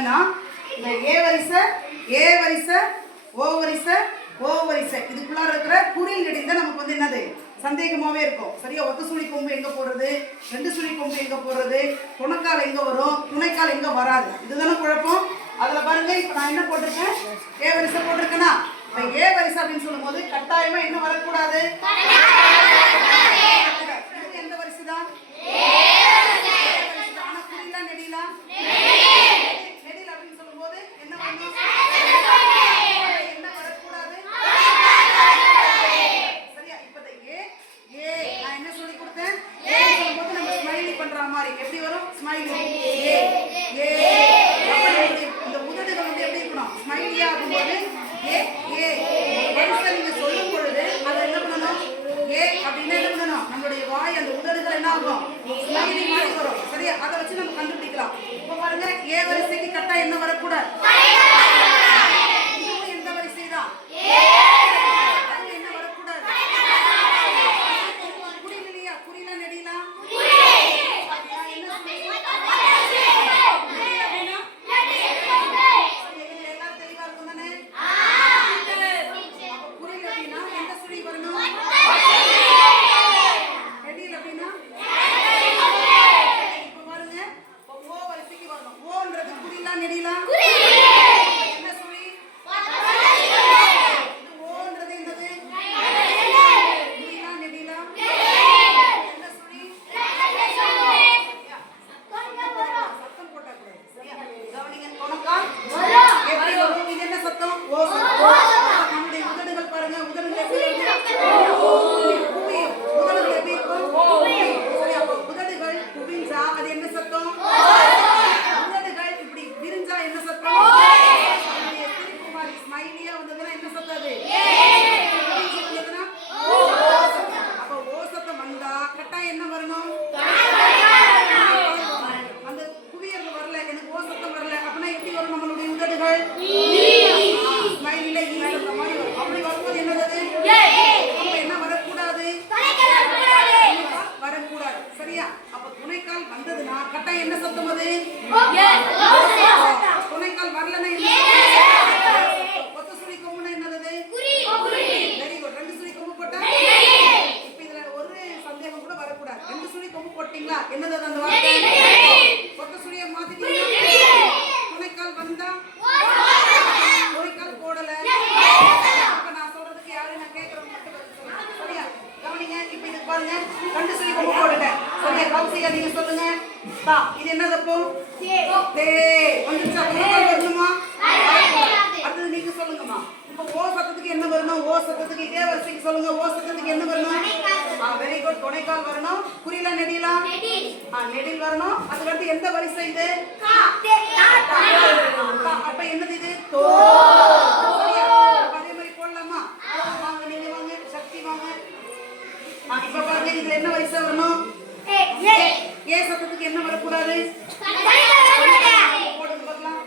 என்னன்னா இந்த ஏ வரிசை ஓ வரிசை இதுக்குள்ளார இருக்கிற குறில் நெடில் தான் நமக்கு வந்து என்னது சந்தேகமாவே இருக்கும். சரியா? ஒத்த சுழி கொம்பு எங்க போடுறது, ரெண்டு சுழி கொம்பு எங்க போடுறது, துணைக்கால் எங்க வரும், துணைக்கால் எங்க வராது, இதுதானே குழப்பம். அதுல பாருங்க, இப்ப நான் என்ன போட்டிருக்கேன், ஏ வரிசை போட்டிருக்கேன்னா, இப்ப ஏ வரிசை அப்படின்னு சொல்லும் போது கட்டாயமா என்ன வரக்கூடாது, எந்த வரிசை தான், ஆனா குறிலா நெடிலா, நெடில் அப்படின்னு சொல்லும் போது என்ன பண்ணும், என்ன வரக்கூடாது. சரியா? இப்ப ஏ நான் என்ன சொல்லி கொடுத்தேன், ஏ சொல்லும் போது நம்ம ஸ்மைலி பண்ற மாதிரி எப்படி வரும், ஸ்மைலி ஏ ஏ. இந்த உதடுகள் வந்து எப்படி இருக்கணும், ஸ்மைலியா இருக்கும்போது ஏ ஏ வரிசை நீங்க சொல்லும் பொழுது அதை என்ன பண்ணணும், ஏ அப்படின்னா என்ன பண்ணணும், நம்மளுடைய வாய் அந்த உதடுகள் என்ன ஆகும், ஸ்மைலி மாதிரி வரும். சரியா? அதை வச்சு நம்ம கண்டுபிடிக்கலாம். இப்ப பாருங்க, ஏ வரிசைக்கு கட்டா என்ன வரக்கூடாது, இதுவும் எந்த வரிசை தான், என்ன வரக்கூடாது, குறில் இல்லையா, குறிலா நெடிலா, என்னது அந்த வார்த்தை, ஒத்த சுழியை மாத்திட்டீங்கன்னா துணைக்கால் வந்தா துணைக்கால் போடல. அப்ப நான் சொல்றதுக்கு யாரும் நான் கேட்கறவங்க மட்டும் சொல்லுங்க. சரியா? கவனிங்க. இப்ப இது பாருங்க, ரெண்டு சுழி கொம்பு போட்டுட்டேன். சரியா? கௌசிகா நீங்க சொல்லுங்க. தா இது என்னது அப்போ, தே வந்துச்சா, துணைக்கால் வரணுமா, அடுத்தது நீங்க சொல்லுங்கம்மா. இப்ப ஓ சத்தத்துக்கு என்ன வரணும், ஓ சத்தத்துக்கு இதே வரிசைக்கு சொல்லுங்க, ஓ சத்தத்துக்கு என்ன வரணும், வெரி குட், துணைக்கால் வரணும், குறிலா நெடிலா, நெடில் வரணும். அதுக்கடுத்து எந்த வரிசை இது, அப்ப என்னது இது, தோ. அதே மாதிரி போடலாமா, வாங்க நீங்க வாங்க, சக்தி வாங்க. இப்ப பாருங்க, இதுல என்ன வரிசை வரணும், ஏ சத்தத்துக்கு என்ன வரக்கூடாது, போடுங்க பார்க்கலாம்.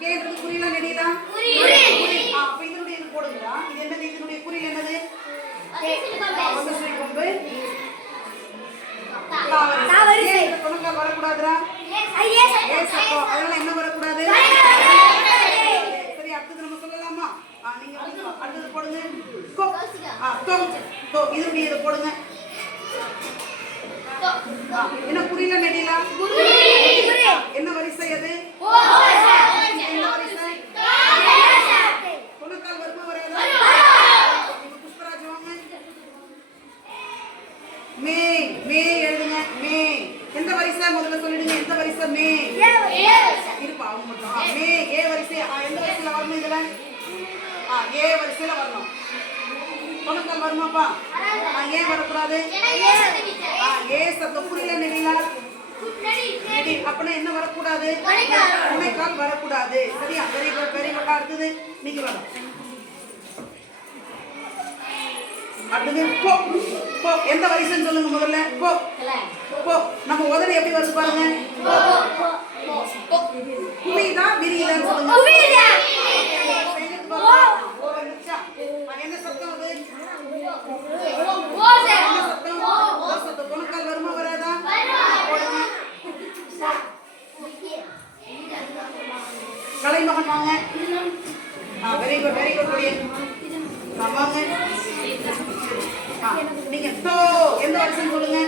கேன்றது குறிலா நெடிலா, அப்ப இதனுடைய இது போடுங்களா, இது என்னது, இதனுடைய குறில் என்னது, வரக்கூடாதுரா, அதனால என்ன வரக்கூடாது. சரி, அடுத்தது நம்ம சொல்லலாமா, நீங்க அடுத்தது போடுங்க, இதனுடைய இதை போடுங்க. என்ன குறிலா நெடிலா, என்ன வரிசை அது, என்ன வரிசை, துணைக்கால் வருமா வராதா, புஷ்பராஜ் வாங்க. மே மே எழுதுங்க, மே எந்த வரிசை முதல்ல சொல்லிடுங்க, எந்த வரிசை, மே இருப்பா அவங்க மட்டும், மே ஏ வரிசை, எந்த வரிசையில வரணும், இதுல ஏ வரிசையில வரணும். துணைக்கால் வருமாப்பா, ஏன் வரக்கூடாது, ஏ சத்தம் குறில நெடிலா, அப்படின்னா என்ன வரக்கூடாது, துணைக்கால் வரக்கூடாது. சரியா? Very good, very good. அடுத்தது நீங்க வரணும். அடுத்தது போ போ, எந்த வரிசைன்னு சொல்லுங்க முதல்ல, போ போ. நம்ம உதடு எப்படி வருது பாருங்க, குவிதான் விரியுதான்னு சொல்லுங்க, என்ன சத்தம் அது, துணைக்கால் வருமா வராதா, கலைமகன் வாங்க. வெரி குட் வெரி குட் குடியே. வாங்க. நீங்க தோ எந்த வரிசைன்னு சொல்லுங்க.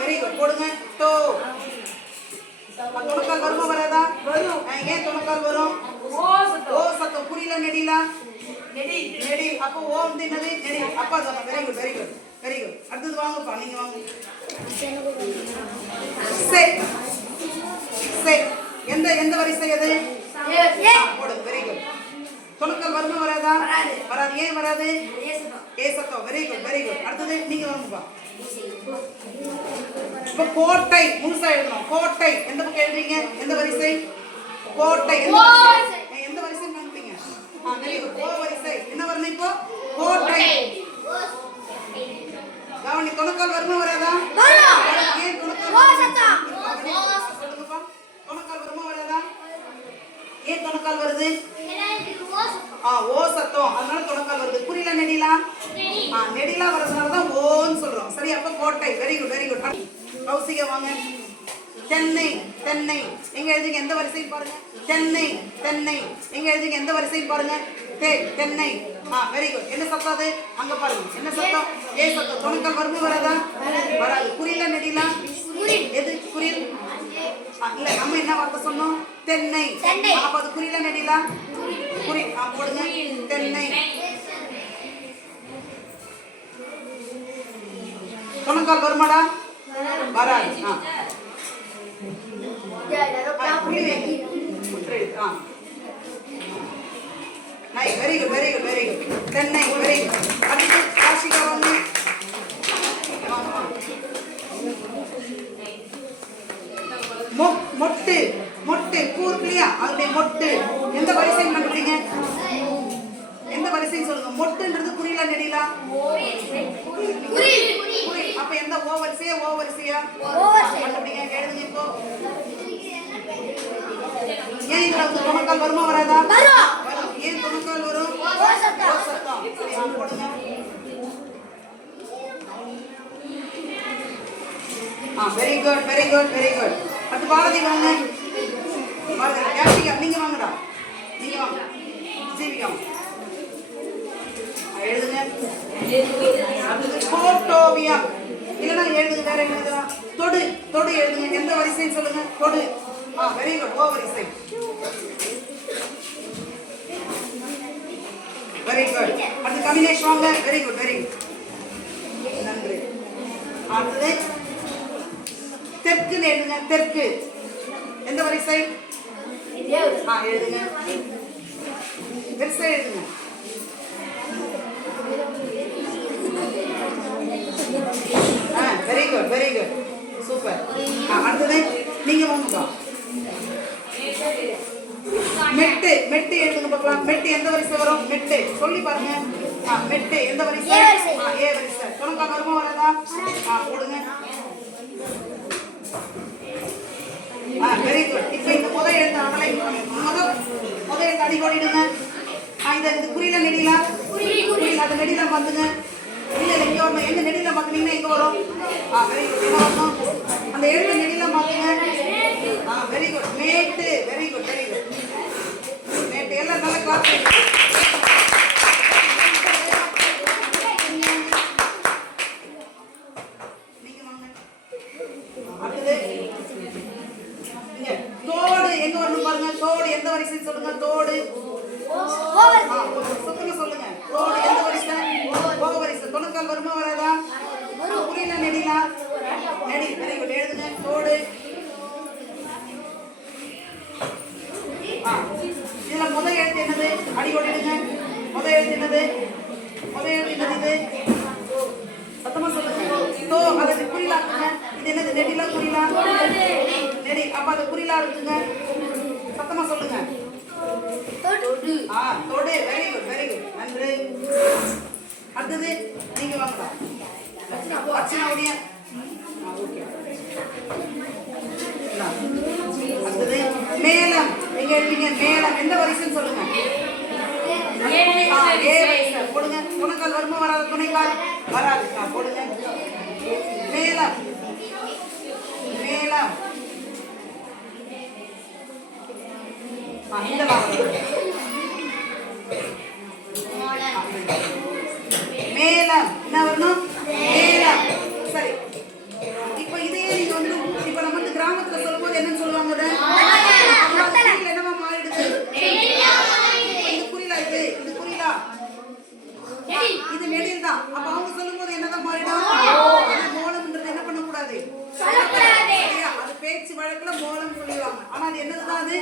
வெரி குட் போடுங்க. தோ தொணக்கால் வருமா வராதா? ஏன் தொணக்கால் வரும்? ஓ சத்தம் புரியல. நெடிலா நெடி. அப்போ ஓ வந்து என்னது? நெடி. அப்பா சொன்ன. Very good very good very good. அடுத்தது வாங்கப்பா, நீங்க வாங்க. சே சே எந்த எந்த வரிசை அது? போடு. Very good. தொணக்கால் வருமா வராதா? வராது. ஏன் வராது? ஏ சத்தம். Very good very good. அடுத்தது நீங்க வாங்கப்பா. இப்போ கோட்டை முழுசா எழுதணும். கோட்டை எந்த பக்கம் எழுதுறீங்க? எந்த வரிசை? கோட்டை எந்த வரிசை பண்ணுவீங்க? Very good. ஓ வரிசை. என்ன வரணும் இப்போ? கோட்டை. கவனி. தொணக்கால் வருமா வராதா? ஏன் தொணக்கால்? சொல்லுங்கப்பா. தொணக்கால் வருமா வராதா? ஏன் தொணக்கால் வருது? ஓ சத்தம். அதனால தொணக்கால் வருது. புரியல. நெடிலா நெடிலா வரதுனால தான் ஓன்னு சொல்றோம். சரி. அப்ப கோட்டை. Very good very good. Kousika வாங்க. தென்னை தென்னை எங்க எழுதுங்க? எந்த வரிசைன்னு பாருங்க. தென்னை தென்னை எங்க எழுதுங்க? எந்த வரிசைன்னு பாருங்க. தென்னை. Very good. என்ன சத்தம் அது? அங்க பாருங்க. என்ன சத்தம்? ஏ சத்தம். தொணக்கால் வருமா வராதா? வராது. புரியல. நெடிலா எது புரியல? இல்ல நம்ம என்ன வார்த்தை சொன்னோம்? தென்னை. அப்ப அது புரியல. நெடிலா போடுங்க. தென்னை. தொணக்கால் வருமாடா? வராது. Very good very good very good. தென்னை. Very good. அடுத்து காசிகா வாங்க. மொட்டு மொட்டு கூர் இல்லையா? அதனுடைய மொட்டு எந்த வரிசை பண்ணுறீங்க? எந்த வரிசைன்னு சொல்லுங்க. மொட்டுன்றது புரியல. நெடிலா அப்ப எந்த ஓ வரிசையா? ஓ வரிசையா? கண்டுபிடிங்க. எழுதுங்க இப்போ. ஏன் இதுல தொணக்கால் வருமா வராதா? ஏன் தொணக்கால் வரும்? சத்தம். போடுங்க. Very good very good very good. அடுத்து பாரதி வாங்க. யாஷிகா நீங்க வாங்கடா. நீங்க வாங்க. ஜீவிகா எழுதுங்க. கோட்டோவியா இல்லைன்னா எழுதுங்க. வேற என்ன எழுதலாம்? தொடு தொடு எழுதுங்க. எந்த வரிசைன்னு சொல்லுங்க. தொடு. Very good. ஓ வரிசை. Very good. அடுத்து கவினேஷ் வாங்க. Very good very good. நன்றி. அடுத்தது தெற்குன்னு எழுதுங்க. தெற்கு எந்த வரிசை? எழுதுங்க. வரிசை எழுதுங்க. Very good very good super. அடுத்தது நீங்க வாங்கப்பா. மெட்டு மெட்டு எழுதுங்க பார்க்கலாம். மெட்டு எந்த வரிசை வரும்? மெட்டு சொல்லி பாருங்க. மெட்டு எந்த வரிசை? ஏ வரிசை. தொணக்கால் வருமா வராதா? போடுங்க. Very good. இப்போ இந்த முதல் எழுத்து அகலை முதல் எழுத்து அடிக்கோடிடுங்க. இது புரியல. நெடிலா புரியல. அது நெடிலா பார்த்துங்க. இல்ல இங்க வரணும். எங்க நெடிலா பார்க்குறீங்கன்னா எங்க வரும்? Very good. என்ன வரணும்? அந்த எழுத்து நெடிலா பார்த்துங்க. Very good. மேட்டு. Very good very good. மேட்டு. எல்லாம் நல்ல கிளாஸ். நீங்க வாங்க. அடுத்தது தோடு எங்க வரணும் பாருங்க. தோடு எந்த வரிசைன்னு சொல்லுங்க. தோடு சுத்தமா சொல்லுங்க. தோடு எந்த வரிசை? ஓ வரிசை. தொணக்கால் வருமா வராதா? புரியல. நெடிலா நெடி. Very good. எழுதுங்க. தோடு. இதுல முதல் எழுத்து என்னது? அடிக்கோடிடுங்க. முதல் எழுத்து என்னது? முதல் எழுத்து என்னது? இது சத்தமா சொல்லுங்க. தோ அது புரியலா இருக்குங்க. இது என்னது? நெடிலா புரியலா? நெடி. அப்ப அது புரியலா இருக்குங்க. சத்தமா சொல்லுங்க. தொடு. Very good very good. நன்றி. அடுத்தது நீங்க வாங்க. அர்ச்சனா உடைய. ஓகே. அடுத்தது மேலம் எங்க எழுதிங்க? மேலம் எந்த வரிசைன்னு சொல்லுங்க. ஏ வரிசை. போடுங்க. துணைக்கால் வருமா வராது? துணைக்கால் வராது. போடுங்க. மேலம் மேலம் இந்த லாபம் மேலம் என்ன வரணும்? மேலம். சரி, இப்போ இதையே நீங்க வந்து இப்போ நம்ம வந்து கிராமத்துல சொல்லும்போது என்னன்னு சொல்லுவாங்க? என்னவா மாறிடுது? இது புரியல, இது புரியல, இது நெடில் தான். அப்ப அவங்க சொல்லும்போது என்னதான் மாறிடும்? மோளம்ன்றது என்ன பண்ணக்கூடாது? அது பேச்சு வழக்குல மோளம் சொல்லுவாங்க. ஆனா அது என்னதுதான்? அது